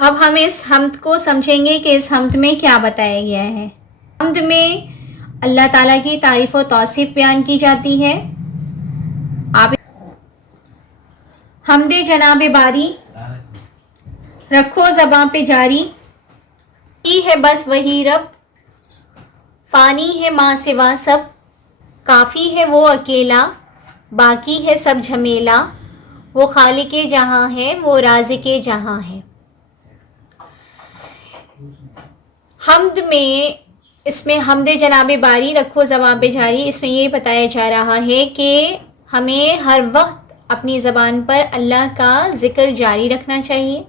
اب ہم اس حمد کو سمجھیں گے کہ اس حمد میں کیا بتایا گیا ہے۔ حمد میں اللہ تعالیٰ کی تعریف و توصیف بیان کی جاتی ہے۔ آپ حمد جناب باری رکھو زباں پہ جاری، کی ہے بس وہی رب، فانی ہے ماں سوا سب، کافی ہے وہ اکیلا، باقی ہے سب جھمیلا، وہ خالق جہاں ہے، وہ رازق جہاں ہے۔ حمد میں اس میں حمد جناب باری رکھو زباں پہ جاری، اس میں یہ بتایا جا رہا ہے کہ ہمیں ہر وقت اپنی زبان پر اللہ کا ذکر جاری رکھنا چاہیے،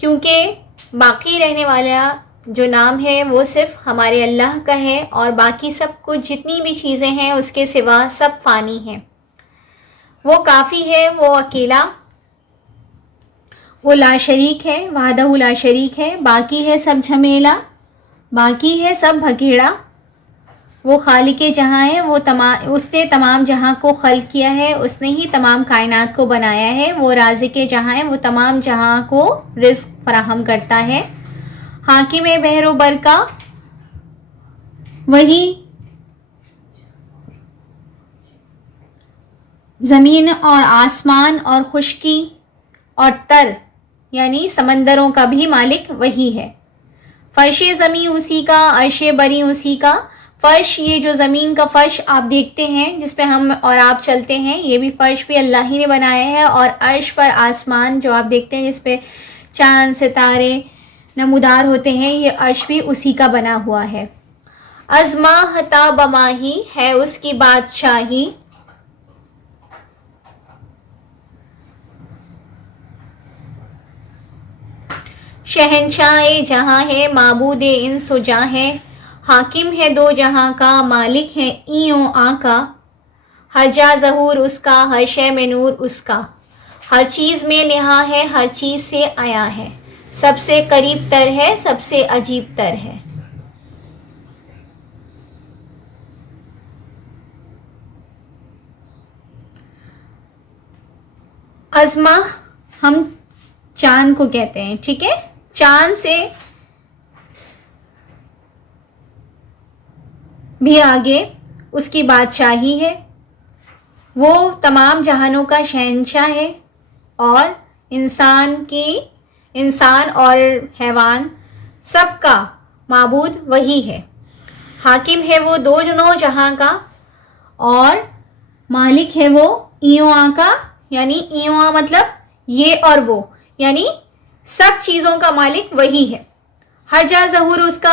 کیونکہ باقی رہنے والا جو نام ہے وہ صرف ہمارے اللہ کا ہے، اور باقی سب کچھ جتنی بھی چیزیں ہیں اس کے سوا سب فانی ہیں۔ وہ کافی ہے، وہ اکیلا، وہ لا شریک ہے، وحدہ لا شریک ہے، باقی ہے سب جھمیلا، باقی ہے سب بھگیڑا، وہ خالق جہاں ہے، وہ اس نے تمام جہاں کو خلق کیا ہے، اس نے ہی تمام کائنات کو بنایا ہے، وہ رازق جہاں ہے، وہ تمام جہاں کو رزق فراہم کرتا ہے، حاکم بحر و بر کا، وہی زمین اور آسمان اور خشکی اور تر یعنی سمندروں کا بھی مالک وہی ہے، فرش زمین اسی کا، عرش بری اسی کا۔ فرش، یہ جو زمین کا فرش آپ دیکھتے ہیں جس پہ ہم اور آپ چلتے ہیں، یہ بھی فرش بھی اللہ ہی نے بنایا ہے، اور عرش پر آسمان جو آپ دیکھتے ہیں جس پہ چاند ستارے نمودار ہوتے ہیں، یہ عرش بھی اسی کا بنا ہوا ہے۔ از ماہ تا بماہی ہے اس کی بادشاہی، شہنشاہ جہاں ہے، معبود انس و جاں ہے، حاکم ہے دو جہاں کا، مالک ہے این و آں کا، ہر جا ظہور اس کا، ہر شے میں نور اس کا، ہر چیز میں نہاں ہے، ہر چیز سے آیا ہے، سب سے قریب تر ہے، سب سے عجیب تر ہے۔ ازما ہم چاند کو کہتے ہیں، ٹھیک ہے؟ چاند سے بھی آگے اس کی بادشاہی ہے، وہ تمام جہانوں کا شہنشاہ ہے، اور انسان اور حیوان سب کا معبود وہی ہے، حاکم ہے وہ دو جہاں کا، اور مالک ہے وہ ایوں آ کا، یعنی ایوں آ مطلب یہ اور وہ، یعنی سب چیزوں کا مالک وہی ہے۔ ہر جا ظہور اس کا،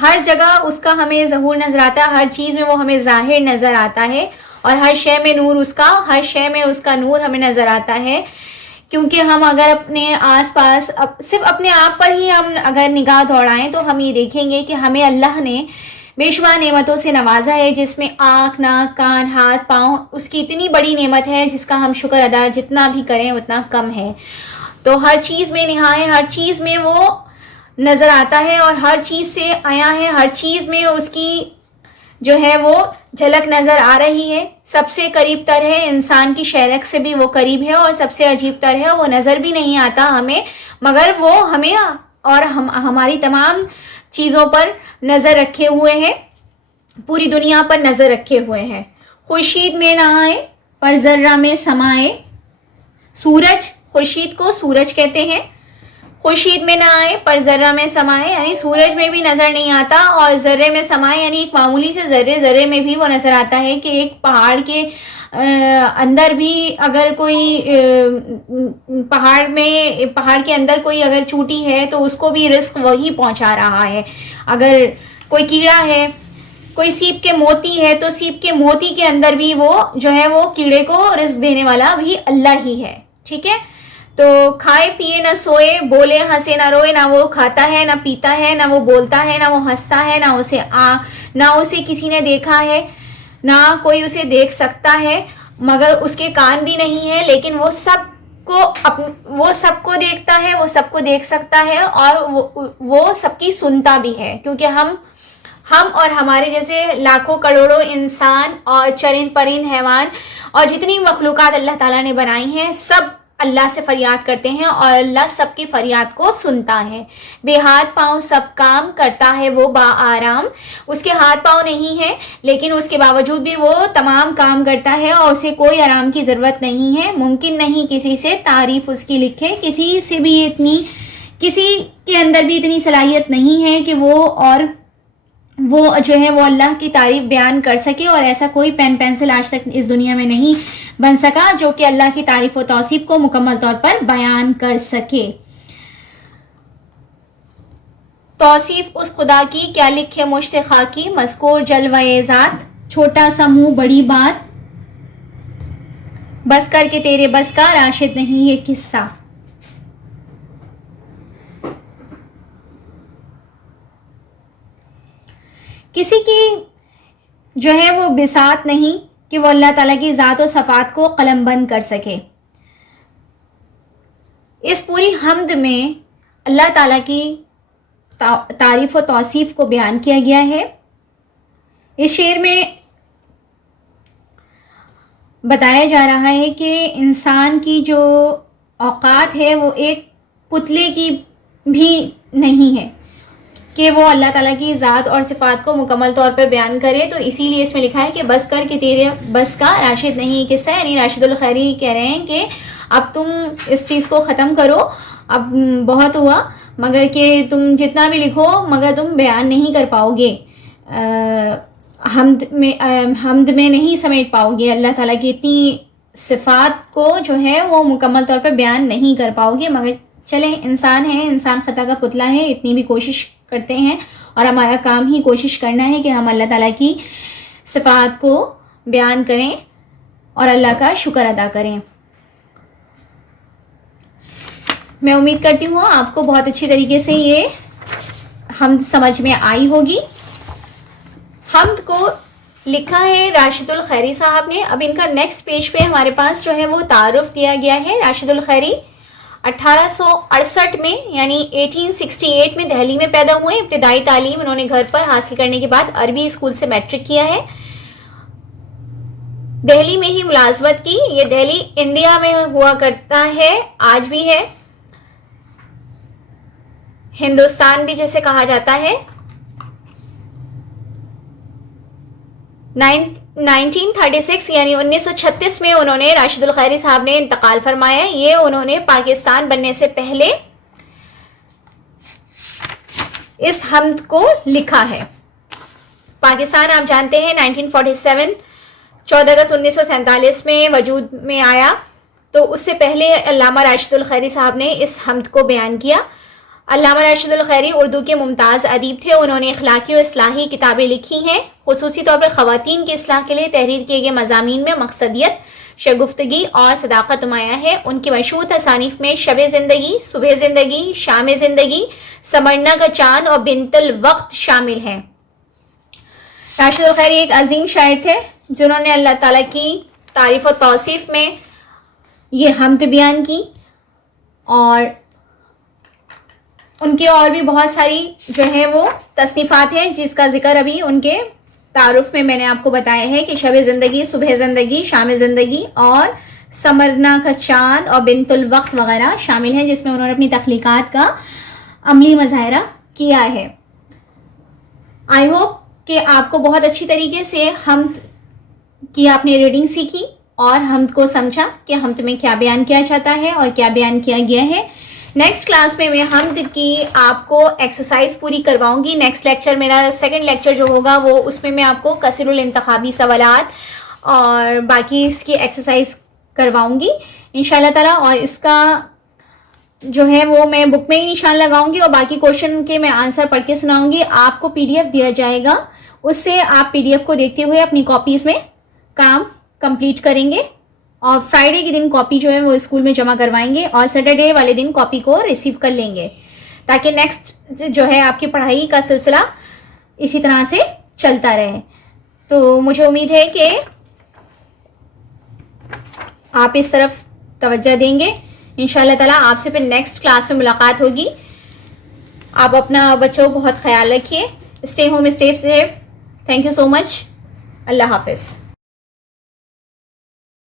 ہر جگہ اس کا ہمیں ظہور نظر آتا ہے، ہر چیز میں وہ ہمیں ظاہر نظر آتا ہے، اور ہر شے میں نور اس کا، ہر شے میں اس کا نور ہمیں نظر آتا ہے، کیونکہ ہم اگر اپنے آس پاس صرف اپنے آپ پر ہی ہم اگر نگاہ دوڑائیں تو ہم یہ دیکھیں گے کہ ہمیں اللہ نے بے شمار نعمتوں سے نوازا ہے، جس میں آنکھ، ناک، کان، ہاتھ، پاؤں، اس کی اتنی بڑی نعمت ہے جس کا ہم شکر ادا جتنا بھی کریں اتنا کم ہے۔ تو ہر چیز میں نہاں ہے، ہر چیز میں وہ نظر آتا ہے، اور ہر چیز سے آیا ہے، ہر چیز میں اس کی جو ہے وہ جھلک نظر آ رہی ہے، سب سے قریب تر ہے، انسان کی شہرک سے بھی وہ قریب ہے، اور سب سے عجیب تر ہے، وہ نظر بھی نہیں آتا ہمیں، مگر وہ ہمیں اور ہماری تمام چیزوں پر نظر رکھے ہوئے ہیں، پوری دنیا پر نظر رکھے ہوئے ہیں۔ خورشید میں نہ آئے پر ذرہ میں سمائے، سورج، خورشید کو سورج کہتے ہیں، خورشید میں نہ آئے پر ذرہ میں سمائے، یعنی سورج میں بھی نظر نہیں آتا، اور ذرے میں سمائے یعنی ایک معمولی سے ذرے میں بھی وہ نظر آتا ہے، کہ ایک پہاڑ کے اندر بھی اگر کوئی پہاڑ کے اندر کوئی اگر چوٹی ہے تو اس کو بھی رزق وہی پہنچا رہا ہے، اگر کوئی کیڑا ہے، کوئی سیپ کے موتی ہے تو سیپ کے موتی کے اندر بھی وہ جو ہے وہ کیڑے کو رزق دینے والا بھی اللہ ہی ہے، ٹھیک ہے؟ تو کھائے پیے نہ سوئے، بولے ہنسے نہ روئے، نہ وہ کھاتا ہے نہ پیتا ہے، نہ وہ بولتا ہے نہ وہ ہنستا ہے، نہ اسے کسی نے دیکھا ہے، نہ کوئی اسے دیکھ سکتا ہے، مگر اس کے کان بھی نہیں ہے، لیکن وہ سب کو دیکھتا ہے، وہ سب کو دیکھ سکتا ہے، اور وہ سب کی سنتا بھی ہے، کیونکہ ہم اور ہمارے جیسے لاکھوں کروڑوں انسان اور چرند پرند حیوان اور جتنی مخلوقات اللہ تعالیٰ نے بنائی ہیں، سب اللہ سے فریاد کرتے ہیں اور اللہ سب کی فریاد کو سنتا ہے. بے ہاتھ پاؤں سب کام کرتا ہے وہ با آرام. اس کے ہاتھ پاؤں نہیں ہیں لیکن اس کے باوجود بھی وہ تمام کام کرتا ہے اور اسے کوئی آرام کی ضرورت نہیں ہے. ممکن نہیں کسی سے تعریف اس کی لکھے, کسی کے اندر بھی اتنی صلاحیت نہیں ہے کہ وہ جو ہے وہ اللہ کی تعریف بیان کر سکے, اور ایسا کوئی پین پینسل آج تک اس دنیا میں نہیں بن سکا جو کہ اللہ کی تعریف و توصیف کو مکمل طور پر بیان کر سکے. توصیف اس خدا کی کیا لکھے مشت خاکی, مذکور جلوہ ذات چھوٹا سا منہ بڑی بات, بس کر کے تیرے بس کا راشد نہیں یہ قصہ. کسی کی جو ہے وہ بساط نہیں کہ وہ اللہ تعالیٰ کی ذات و صفات کو قلم بند کر سکے. اس پوری حمد میں اللہ تعالیٰ کی تعریف و توصیف کو بیان کیا گیا ہے. اس شعر میں بتایا جا رہا ہے کہ انسان کی جو اوقات ہے وہ ایک پتلے کی بھی نہیں ہے کہ وہ اللہ تعالیٰ کی ذات اور صفات کو مکمل طور پر بیان کرے. تو اسی لیے اس میں لکھا ہے کہ بس کر کے تیرے بس کا راشد نہیں قصہ, یعنی راشد الخیری کہہ رہے ہیں کہ اب تم اس چیز کو ختم کرو, اب بہت ہوا, مگر کہ تم جتنا بھی لکھو مگر تم بیان نہیں کر پاؤ گے, حمد میں نہیں سمیٹ پاؤ گے, اللہ تعالیٰ کی اتنی صفات کو جو ہے وہ مکمل طور پر بیان نہیں کر پاؤ گے. مگر چلیں, انسان ہے, انسان خطا کا پتلا ہے, اتنی بھی کوشش کرتے ہیں اور ہمارا کام ہی کوشش کرنا ہے کہ ہم اللہ تعالیٰ کی صفات کو بیان کریں اور اللہ کا شکر ادا کریں. میں امید کرتی ہوں آپ کو بہت اچھی طریقے سے یہ حمد سمجھ میں آئی ہوگی. حمد کو لکھا ہے راشد الخیری صاحب نے. اب ان کا نیکسٹ پیج پہ ہمارے پاس جو ہے وہ تعارف دیا گیا ہے. راشد الخیری 1868 میں یعنی 1868 میں دہلی میں پیدا ہوئے. ابتدائی تعلیم انہوں نے گھر پر حاصل کرنے کے بعد عربی اسکول سے میٹرک کیا ہے. دہلی میں ہی ملازمت کی. یہ دہلی انڈیا میں ہوا کرتا ہے, آج بھی ہے, ہندوستان بھی جیسے کہا جاتا ہے. 1936 یعنی 1936 میں انہوں نے راشد الخیری صاحب نے انتقال فرمایا. یہ انہوں نے پاکستان بننے سے پہلے اس حمد کو لکھا ہے. پاکستان آپ جانتے ہیں 1947 14 اگست 1947 میں وجود میں آیا, تو اس سے پہلے علامہ راشد الخیری صاحب نے اس حمد کو بیان کیا. علامہ راشد الخیری اردو کے ممتاز ادیب تھے. انہوں نے اخلاقی و اصلاحی کتابیں لکھی ہیں. خصوصی طور پر خواتین کی اصلاح کے لیے تحریر کیے گئے مضامین میں مقصدیت, شگفتگی اور صداقت نمایاں ہے. ان کی مشہور تصانیف میں شب زندگی, صبح زندگی, شام زندگی, سمرنا کا چاند اور بنت الوقت شامل ہیں. راشد الخیری ایک عظیم شاعر تھے جنہوں نے اللہ تعالیٰ کی تعریف و توصیف میں یہ حمد بیان کی, اور ان کی اور بھی بہت ساری جو ہے وہ تصنیفات ہیں جس کا ذکر ابھی ان کے تعارف میں نے آپ کو بتایا ہے کہ شب زندگی, صبح زندگی, شام زندگی اور سمرنا کا چاند اور بنت الوقت وغیرہ شامل ہیں, جس میں انہوں نے اپنی تخلیقات کا عملی مظاہرہ کیا ہے. آئی ہوپ کہ آپ کو بہت اچھی طریقے سے حمد کی آپ نے ریڈنگ سیکھی اور حمد کو سمجھا کہ حمد میں کیا بیان کیا جاتا ہے اور کیا بیان کیا گیا ہے. نیکسٹ کلاس میں حمد کی آپ کو ایکسرسائز پوری کرواؤں گی. نیکسٹ لیکچر میرا سیکنڈ لیکچر جو ہوگا وہ اس میں آپ کو کثیر الانتخابی سوالات اور باقی اس کی ایکسرسائز کرواؤں گی انشاءاللہ تعالیٰ. اور اس کا جو ہے وہ میں بک میں ہی نشان لگاؤں گی اور باقی کوشچن کے میں آنسر پڑھ کے سناؤں گی. آپ کو PDF دیا جائے گا, اس سے آپ PDF کو دیکھتے ہوئے اپنی کاپیز میں کام کمپلیٹ کریں گے, اور فرائیڈے کے دن کاپی جو ہے وہ اسکول میں جمع کروائیں گے, اور سیٹرڈے والے دن کاپی کو ریسیو کر لیں گے, تاکہ نیکسٹ جو ہے آپ کی پڑھائی کا سلسلہ اسی طرح سے چلتا رہے. تو مجھے امید ہے کہ آپ اس طرف توجہ دیں گے. انشاءاللہ تعالیٰ آپ سے پھر نیکسٹ کلاس میں ملاقات ہوگی. آپ اپنا بچوں کو بہت خیال رکھیے. Stay home, stay safe. Thank you so much. اللہ حافظ.